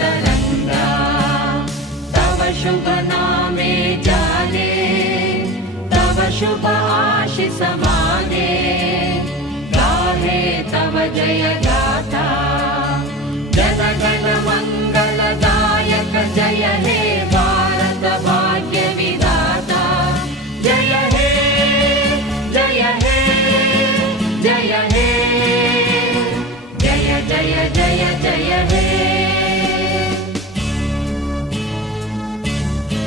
तरंगा तव शुभ नामे जाने तव शुभ आशीष माने गाहे तव जय गाथा जन गण मंगलदायक जय हे